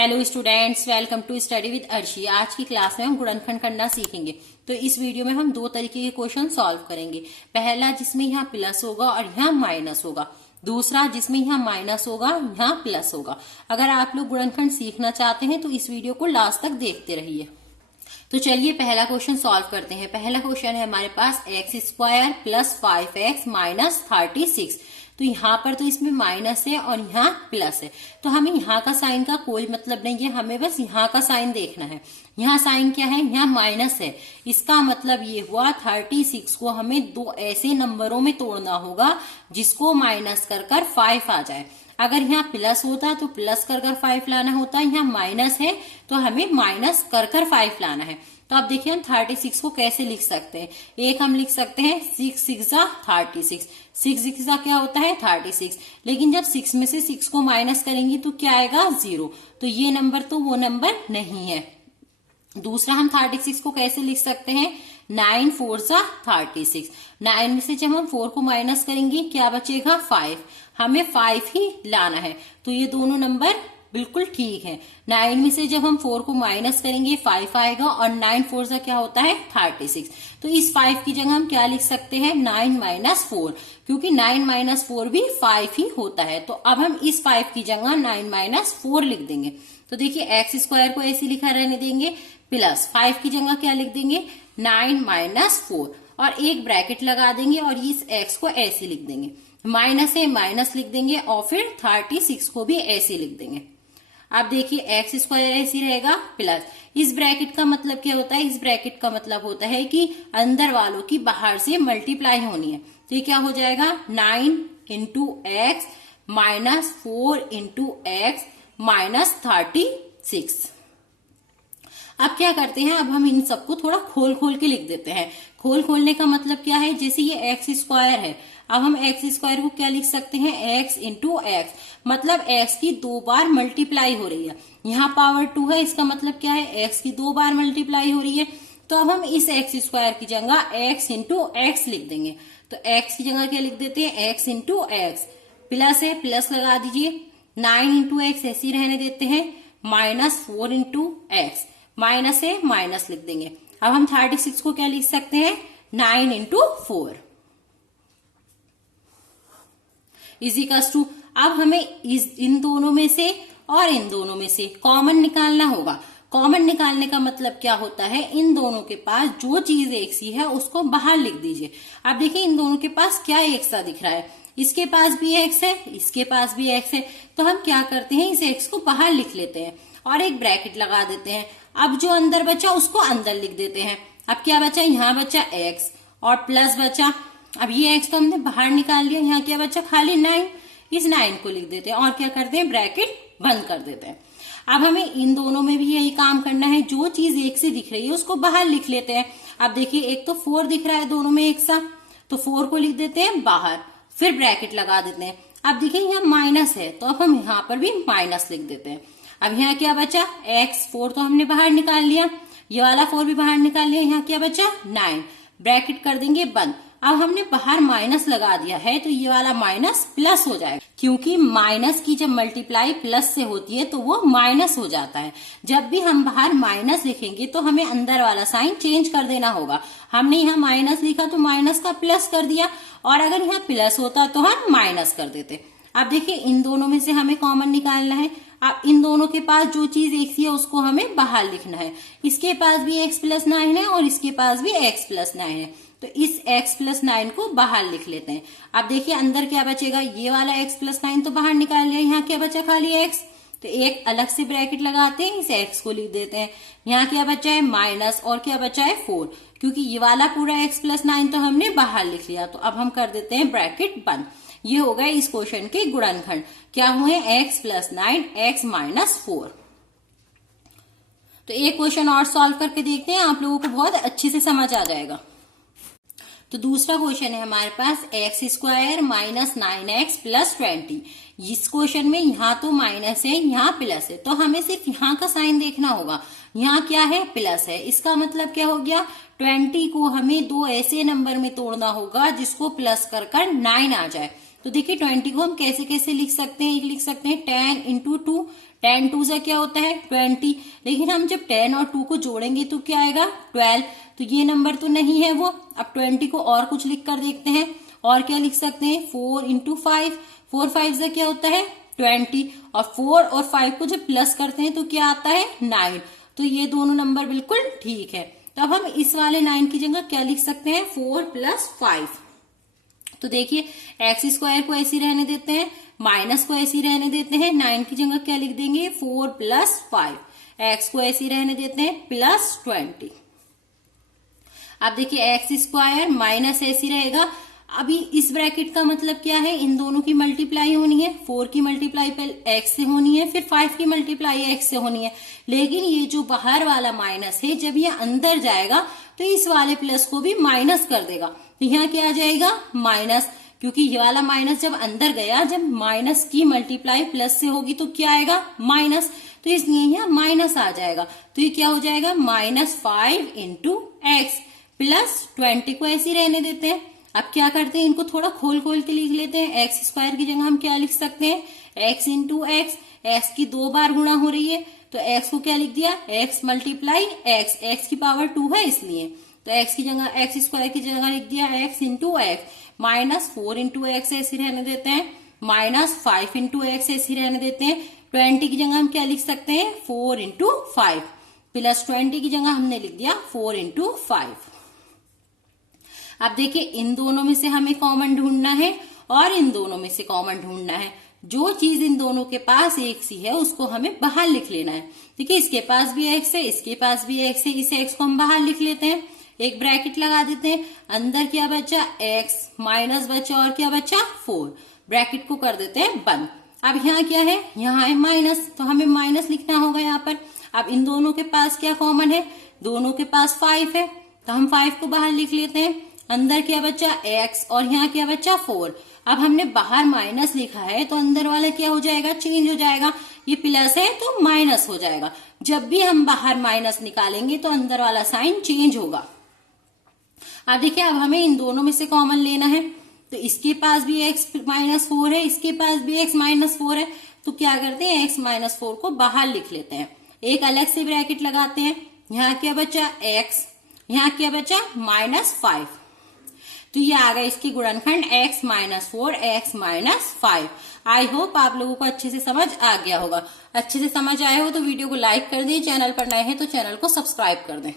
Hello students, welcome to study with Arshi. आज की class में हम गुणनखंड करना सीखेंगे। तो इस वीडियो में हम दो तरीके के क्वेश्चन सॉल्व करेंगे। पहला जिसमें यहाँ प्लस होगा और यहाँ माइनस होगा, दूसरा जिसमें यहाँ माइनस होगा यहाँ प्लस होगा। अगर आप लोग गुणनखंड सीखना चाहते हैं तो इस वीडियो को लास्ट तक देखते रहिए। तो चलिए पहला क्वेश्चन सॉल्व करते हैं। पहला क्वेश्चन है हमारे पास x² + 5x - 36। तो यहाँ पर तो इसमें माइनस है और यहाँ प्लस है, तो हमें यहाँ का साइन का कोई मतलब नहीं है, हमें बस यहाँ का साइन देखना है। यहाँ साइन क्या है, यहाँ माइनस है। इसका मतलब ये हुआ 36 को हमें दो ऐसे नंबरों में तोड़ना होगा जिसको माइनस कर 5 आ जाए। अगर यहाँ प्लस होता तो प्लस कर 5 लाना होता, यहाँ माइनस है तो हमें माइनस कर 5 लाना है। तो अब देखिए हम 36 को कैसे लिख सकते हैं। एक हम लिख सकते हैं 6 6 36, 6 6 क्या होता है 36। लेकिन जब 6 में से 6 को माइनस करेंगे तो क्या आएगा 0। तो ये नंबर तो वो नंबर नहीं है। दूसरा हम 36 को कैसे लिख सकते हैं, 9 4 36। 9 में से जब हम 4 को माइनस करेंगे क्या बचेगा 5। हमें 5 ही लाना है, तो ये दोनों नंबर बिल्कुल ठीक है। 9 में से जब हम 4 को माइनस करेंगे 5 आएगा और 9 4 क्या होता है 36। तो इस 5 की जगह हम क्या लिख सकते हैं 9 - 4, क्योंकि 9 - 4 भी 5 ही होता है। तो अब हम इस 5 की जगह 9 - 4 लिख देंगे। तो देखिए x² को ऐसे लिखा रहने देंगे, प्लस 5 की जगह क्या लिख देंगे 9 - 4 और एक ब्रैकेट लगा देंगे और इस x को ऐसे लिख देंगे। माइनस है माइनस लिख देंगे और फिर 36 को भी ऐसे लिख देंगे। अब देखिए x² ऐसे रहेगा प्लस, इस ब्रैकेट का मतलब क्या होता है, इस ब्रैकेट का मतलब होता है कि अंदर वालों की बाहर से मल्टीप्लाई होनी है। तो ये क्या हो जाएगा 9 × x - 4 × x - 36। अब क्या करते हैं, अब हम इन सबको थोड़ा खोल खोल के लिख देते हैं। खोलने का मतलब क्या है, जैसे ये x² है, अब हम x² को क्या लिख सकते हैं x × x, मतलब x की 2 बार मल्टीप्लाई हो रही है। यहाँ पावर 2 है, इसका मतलब क्या है x की 2 बार मल्टीप्लाई हो रही है। तो अब हम इस x² की जगह x × x लिख देंगे। तो x की जगह क्या लिख देते हैं x × x, प्लस है प्लस लगा दीजिए, 9 × x ऐसे ही रहने देते हैं, -4 × x, माइनस है माइनस लिख देंगे। अब हम 36 को क्या लिख सकते हैं 9 × 4 = अब हमें इन दोनों में से और इन दोनों में से कॉमन निकालना होगा। कॉमन निकालने का मतलब क्या होता है, इन दोनों के पास जो चीज एक सी है उसको बाहर लिख दीजिए। अब देखिए इन दोनों के पास क्या एक सा दिख रहा है, इसके पास भी x है, इसके पास भी x है। तो हम क्या करते हैं इस x को बाहर लिख लेते हैं और एक ब्रैकेट लगा देते हैं। अब जो अंदर बचा उसको अंदर लिख देते हैं। अब क्या बचा, यहाँ बचा x और प्लस बचा, अब ये x तो हमने बाहर निकाल लिया, यहाँ क्या बचा खाली 9, इस 9 को लिख देते हैं और क्या करते हैं ब्रैकेट बंद कर देते हैं। अब हमें इन दोनों में भी यही काम करना है, जो चीज एक से दिख रही है उसको बाहर लिख लेते हैं। अब देखिए एक तो 4 दिख रहा है दोनों में एक सा, तो 4 को लिख देते हैं बाहर, फिर ब्रैकेट लगा देते हैं। अब देखिए यहाँ माइनस है तो अब हम यहाँ पर भी माइनस लिख देते हैं। अब यहाँ क्या बचा x, 4 तो हमने बाहर निकाल लिया, ये वाला 4 भी बाहर निकाल लिया, यहाँ क्या बचा 9, ब्रैकेट कर देंगे बंद। अब हमने बाहर माइनस लगा दिया है तो ये वाला माइनस प्लस हो जाएगा, क्योंकि माइनस की जब मल्टीप्लाई प्लस से होती है तो वो माइनस हो जाता है। जब भी हम बाहर माइनस लिखेंगे तो हमें अंदर वाला साइन चेंज कर देना होगा। हमने यहाँ माइनस लिखा तो माइनस का प्लस कर दिया, और अगर यहाँ प्लस होता तो हम माइनस कर देते। अब देखिए इन दोनों में से हमें कॉमन निकालना है। अब इन दोनों के पास जो चीज एक सी है उसको हमें बाहर लिखना है। इसके पास भी x + 9 है और इसके पास भी x + 9 है, तो इस x + 9 को बाहर लिख लेते हैं। अब देखिए अंदर क्या बचेगा, ये वाला x + 9 तो बाहर निकाल लिया, यहाँ क्या बचा खाली x, तो एक अलग से ब्रैकेट लगाते हैं, इस x को लिख देते हैं। यहाँ क्या बचा है माइनस और क्या बचा है 4, क्योंकि ये वाला पूरा x + 9 तो हमने बाहर लिख लिया। तो अब हम कर देते हैं ब्रैकेट बंद। ये हो गए इस क्वेश्चन के गुणनखंड, क्या हुए x + 9 x - 4। तो एक क्वेश्चन और सॉल्व करके देखते हैं, आप लोगों को बहुत अच्छे से समझ आ जाएगा। तो दूसरा क्वेश्चन है हमारे पास x² - 9x + 20। इस क्वेश्चन में यहाँ तो माइनस है यहाँ प्लस है, तो हमें सिर्फ यहाँ का साइन देखना होगा। यहाँ क्या है प्लस है, इसका मतलब क्या हो गया 20 को हमें दो ऐसे नंबर में तोड़ना होगा जिसको प्लस कर 9 आ जाए। तो देखिए 20 को हम कैसे कैसे लिख सकते हैं, एक लिख सकते हैं 10 × 2, 10 2 से क्या होता है 20, लेकिन हम जब 10 और 2 को जोड़ेंगे तो क्या आएगा 12, तो ये नंबर तो नहीं है वो। अब 20 को और कुछ लिख कर देखते हैं, और क्या लिख सकते हैं 4 इंटू 5, 4 5 से क्या होता है 20, और 4 और 5 को जब प्लस करते हैं तो क्या आता है 9, तो ये दोनों नंबर बिल्कुल ठीक है। तो अब हम इस वाले 9 की जगह क्या लिख सकते हैं 4 + 5। तो देखिए एक्स स्क्वायर को ऐसे रहने देते हैं, माइनस को ऐसे रहने देते हैं, 9 की जगह क्या लिख देंगे 4 + 5, एक्स को ऐसे रहने देते हैं +20। अब देखिए एक्स स्क्वायर माइनस ऐसे रहेगा। अभी इस ब्रैकेट का मतलब क्या है, इन दोनों की मल्टीप्लाई होनी है, 4 की मल्टीप्लाई एक्स से होनी है, फिर 5 की मल्टीप्लाई एक्स से होनी है। लेकिन ये जो बाहर वाला माइनस है जब ये अंदर जाएगा तो इस वाले प्लस को भी माइनस कर देगा, तो यहाँ क्या आ जाएगा माइनस, क्योंकि ये वाला माइनस जब अंदर गया, जब माइनस की मल्टीप्लाई प्लस से होगी तो क्या आएगा माइनस, तो इसलिए यहाँ माइनस आ जाएगा। तो ये क्या हो जाएगा -5 इंटू एक्स +20 को ऐसे रहने देते हैं। अब क्या करते हैं, इनको थोड़ा खोल खोल के लिख लेते हैं। एक्स स्क्वायर की जगह हम क्या लिख सकते हैं x इंटू एक्स, एक्स की 2 बार गुणा हो रही है तो x को क्या लिख दिया x मल्टीप्लाई एक्स, एक्स की पावर 2 है इसलिए, तो x की जगह एक्स स्क्वायर की जगह लिख दिया x into x, -4 into x ऐसे रहने देते हैं, -5 इंटू एक्स ऐसे रहने देते हैं। 20 की जगह हम क्या लिख सकते हैं 4 इंटू 5, +20 की जगह हमने लिख दिया 4 इंटू 5। अब देखिए इन दोनों में से हमें कॉमन ढूंढना है और इन दोनों में से कॉमन ढूंढना है। जो चीज इन दोनों के पास एक सी है उसको हमें बाहर लिख लेना है। देखिए इसके पास भी एक्स है, इसके पास भी एक्स है, इस एक्स को हम बाहर लिख लेते हैं, एक ब्रैकेट लगा देते हैं। अंदर क्या बचा एक्स, माइनस बचा और क्या बचा 4, ब्रैकेट को कर देते हैं बंद। अब यहाँ क्या है, यहाँ है माइनस, तो हमें माइनस लिखना होगा यहाँ पर। अब इन दोनों के पास क्या कॉमन है, दोनों के पास 5 है, तो हम 5 को बाहर लिख लेते हैं। अंदर क्या बचा x और यहाँ क्या बचा 4। अब हमने बाहर माइनस लिखा है तो अंदर वाला क्या हो जाएगा चेंज हो जाएगा, ये प्लस है तो माइनस हो जाएगा। जब भी हम बाहर माइनस निकालेंगे तो अंदर वाला साइन चेंज होगा। अब देखिए अब हमें इन दोनों में से कॉमन लेना है, तो इसके पास भी x -4 है, इसके पास भी x -4 है, तो क्या करते हैं x -4 को बाहर लिख लेते हैं, एक अलग से ब्रैकेट लगाते हैं। यहाँ क्या बचा x, यहाँ क्या बचा -5, तो ये आ गया इसकी गुणनखंड x -4 x -5। आई होप आप लोगों को अच्छे से समझ आ गया होगा। अच्छे से समझ आए हो तो वीडियो को लाइक कर दें, चैनल पर नए हैं तो चैनल को सब्सक्राइब कर दें।